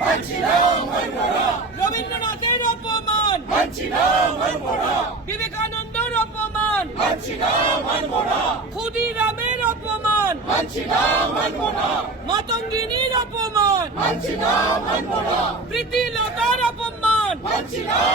মাতঙ্গিনীর অপমান প্রীতি লতার অপমান মানছি না